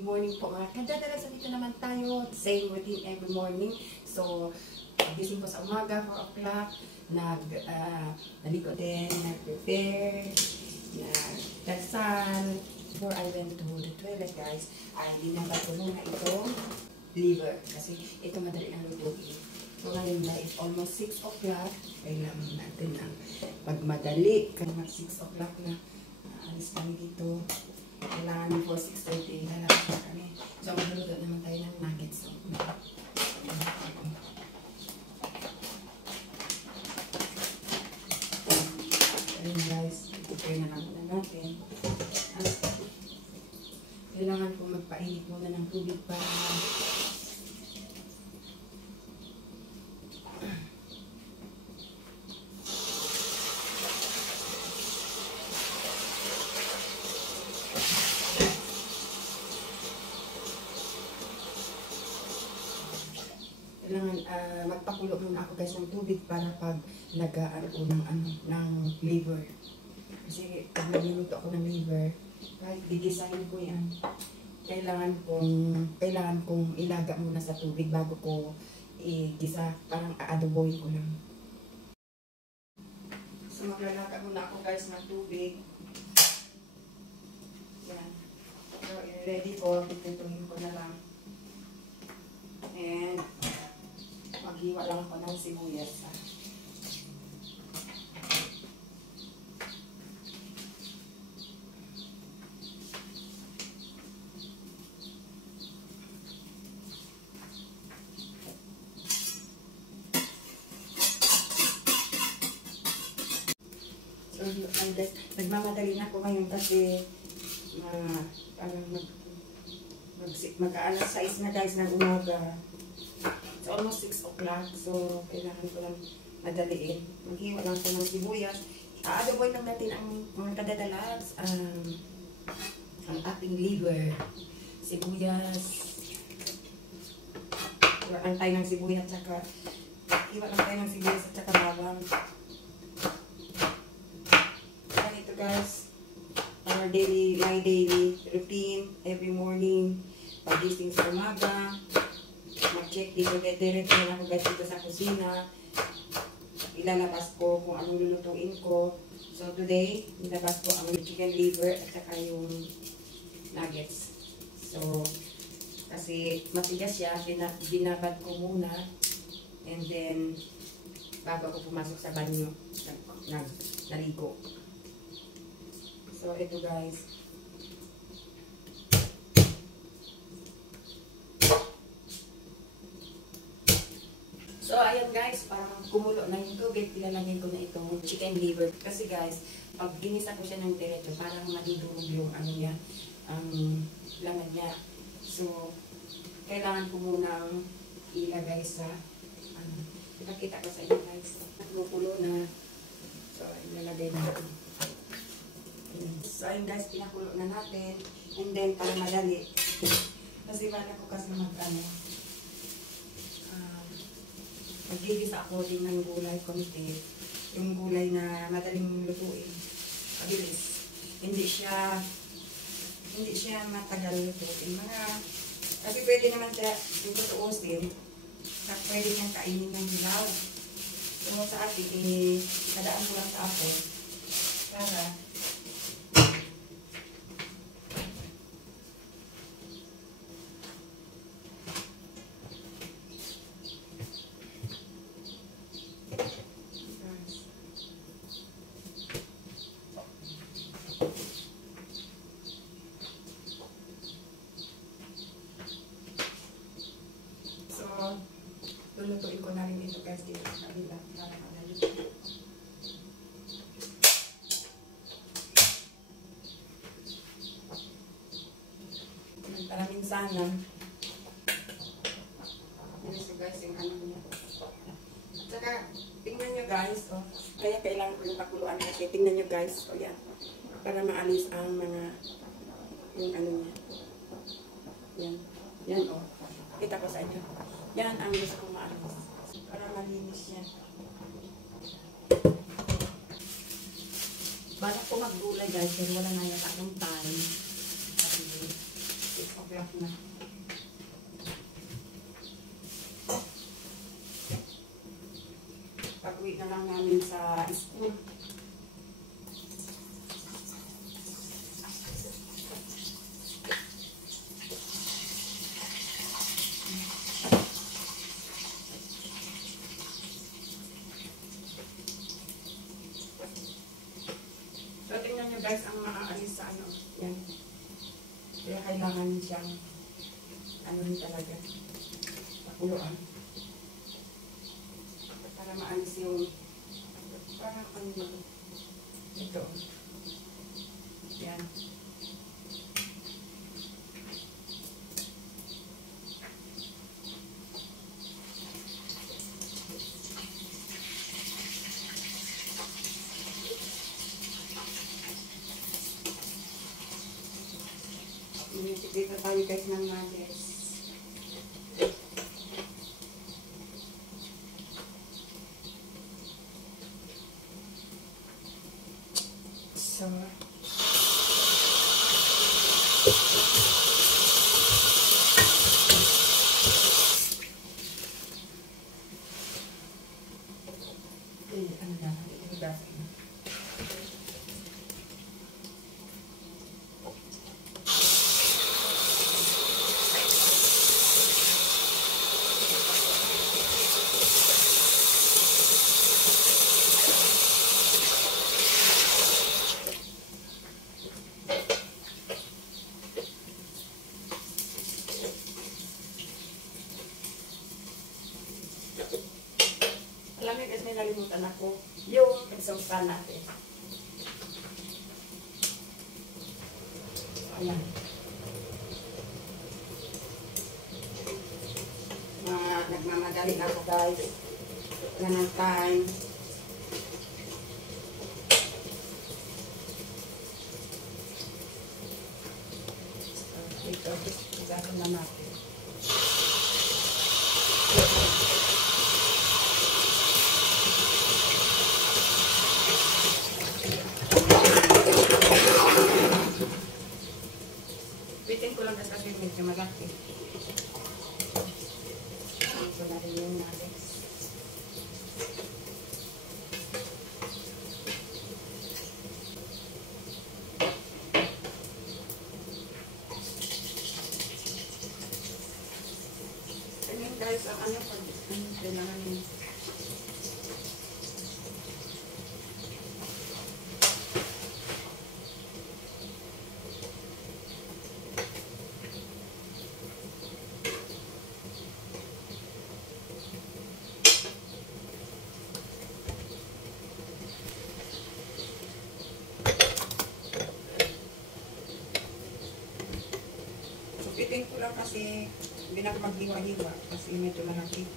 Morning po mga kadadalas, dito naman tayo, same routine every morning. So, gising ko sa umaga, 4 o'clock, naligo din, nag-prepare, nagdasal. Before I went to the toilet guys, ay dinabad ko muna itong liver kasi ito madali ang lutuin. So ngayon na it's almost 6 o'clock, kailangan natin ang pagmadali. Kaya mag 6 o'clock na, alis kami dito. Kailangan before 6:30, lalabas na kami. So, magluluto naman tayo ng nuggets. So, ayun guys, prepare na lang muna natin. Kailangan po magpainit muna ng tubig para magpakulo muna ako guys ng tubig para pag lagaan ko ng liver. Kasi pag nagluluto ako ng liver, kahit gigisahin ko yan, kailangan kong ilaga muna sa tubig bago ko igisa, parang aadobohin ko lang. So maglalaga muna ako guys ng tubig. Yan. So ready ko, pipintuhin ko na lang. And maghiwa lang ako ng sibuyas. So, nagmamadali na ako ngayon kasi mag-aalas 6 na guys ng umaga. It's almost 6 o'clock, so kailangan ko lang madaliin. Maghiwa lang ko ng sibuyas. Aadoboy lang natin ang mga kadadalas, ang ating liver. Sibuyas. Iwaan tayo ng sibuyas at saka iwa lang tayo ng sibuyas at saka bawang. Ganito guys, my daily routine every morning. Pagising sa umaga, mag-check dito, diretso na ako guys dito sa kusina. Ilalabas ko kung anong lulutuin ko. So today, nilabas ko ang chicken liver at saka yung nuggets. So, kasi matigas siya, binabad ko muna. And then, bago ako pumasok sa banyo, naligo. So, ito guys. So, ayan guys, parang kumulo na yung tubig, ilalagay ko na itong chicken liver. Kasi guys, pag ginisa ko siya ng diretso, parang madudurog yung niya, ang laman niya. So, kailangan ko munang ilagay sa, ipakita ko sa inyo guys. Kumulo na. So, ilalagay na natin. So, ayun guys, pinakulo na natin. And then, para madali. Kasi bala ko kasi magigisa ako din ng gulay konti. Yung gulay na madaling lutuin. Mabilis. Hindi siya matagal lutuin. Kasi pwede naman siya yung tutuusin. Pwede niyang kainin ng hilaw. So sa atin, kadaan ko lang sa ako. Para lulutuin ko na rin ito guys dito sa kabila para madali. Para minsanan. Yan so guys yung niya. At saka, tingnan nyo guys. Oh, kaya kailangan ko yung pakuluan kasi. Tingnan nyo guys. O yan. Para maalis ang mga yung niya. Yan. Yan o. Kita ko sa inyo. Yan ang gusto kong maalis. Para malinis yan. Balak ko maggulay guys, pero wala na yung akong time. Kasi 6 o'clock Sarap na. Pag-uwi na lang namin sa school. So, tingnan nyo guys, ang maaalis sa ano. Yan. Kaya kailangan siyang ano rin talaga. Pakuluan. Para maalis yung parang ano ito. Yan. Dito tayo guys ng nuggets. So, ano na, iugasin. Alam mo guys, may nalimutan ako yung exhaust fan natin. Ayan. Nagmamadali na ako guys. Yan ang time. Ito, gano'n na natin. Bitin ko lang kasi medyo malaki. Ito na rin yung natin. Ayan guys, ang ano pag kailangan yun. Pitin ko lang kasi hindi na maghiwa-hiwa kasi medyo malaki.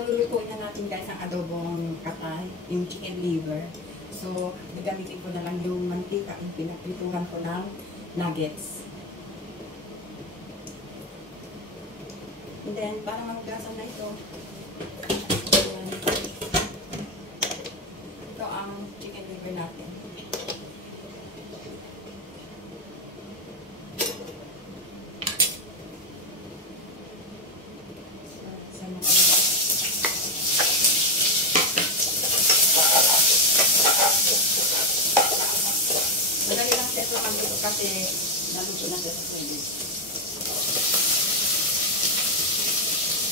Lulutuin na natin guys ang adobong kapay, yung chicken liver. So, gagamitin ko na lang yung mantika, yung pinaprituhan ko ng nuggets. And then, para mahugasan na ito, ito ang chicken liver natin. Madali lang sa ito ang dito kasi naluto na siya sa tubig.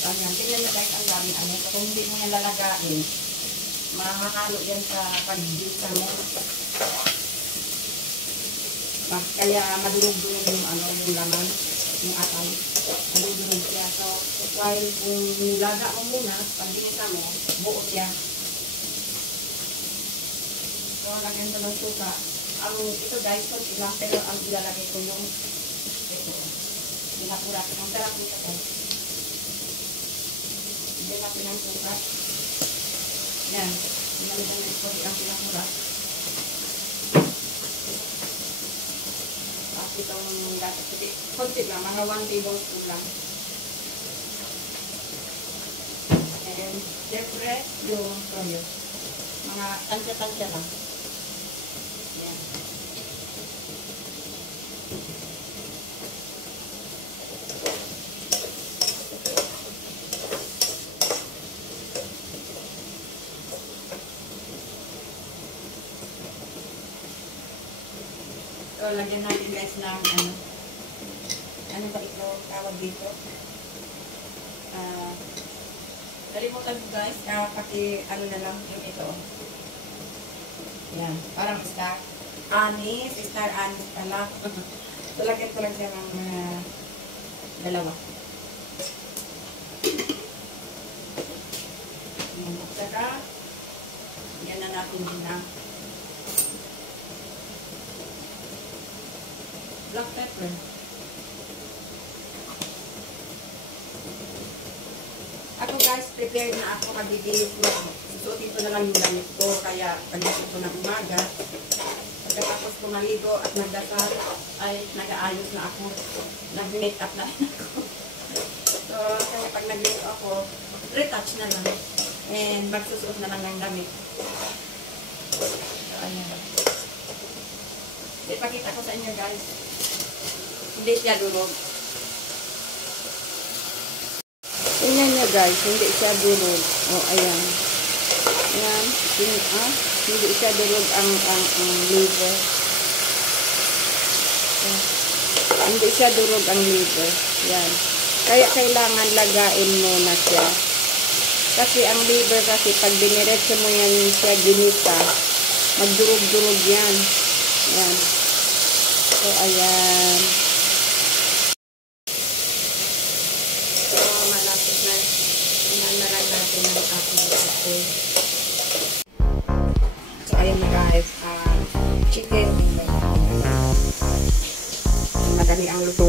Ayan, tingnan nyo guys ang dami ano. Kung hindi mo yan lalagain, mahahalo yan sa pag-gisa mo. Kaya madurog-durog yung ano, yung laman, yung atay. Madurog siya. So, while kung nilaga mo muna, pag ginisa mo, buo siya. So, lagyan ko ng suka. Ito guys, konti lang, pero ang ilalagay ko yung ito. Pinapurat. Ang sarap nito guys. Hindi na pinangsukat. Yan. Pinalitan na konti ang pinapurat. Tapos itong dapat. Konti lang, mga 1 tablespoon lang. And syempre, yung toyo. Mga tansya-tansya lang. Yan. So, lagyan natin guys ng ano ba ito? Tawag dito. Kalimutan mo guys, ano na lang yung ito. Yan, parang star anise pala. So, lagyan ko lang siya ng dalawa. Yan, saka, yan na natin din na black pepper. Ako guys, prepared na ako kagigilip ko. Susuotin ko na lang yung damit ko. Kaya pagdating ko ng umaga, pagkatapos ko maligo at magdasal, ay nag-aayos na ako. Nag-make up na rin ako. So, kaya pag nag-make ako, retouch na lang. And magsusuot na lang ng damit. So, ayan. Ipakita ko sa inyo guys. Hindi siya durog. Tingnan nyo guys, hindi siya durog. O, ayan. Ayan. Hindi siya durog ang liver. Hindi siya durog ang liver. Yan. Kaya kailangan lagain muna siya. Kasi ang liver kasi pag diniretso mo yan siya ginisa, magdurog-durog yan. Yan. So, ayan. So, malapit na. Inanaran natin ang ating apoy. So, ayan na guys. Chicken. Madali ang luto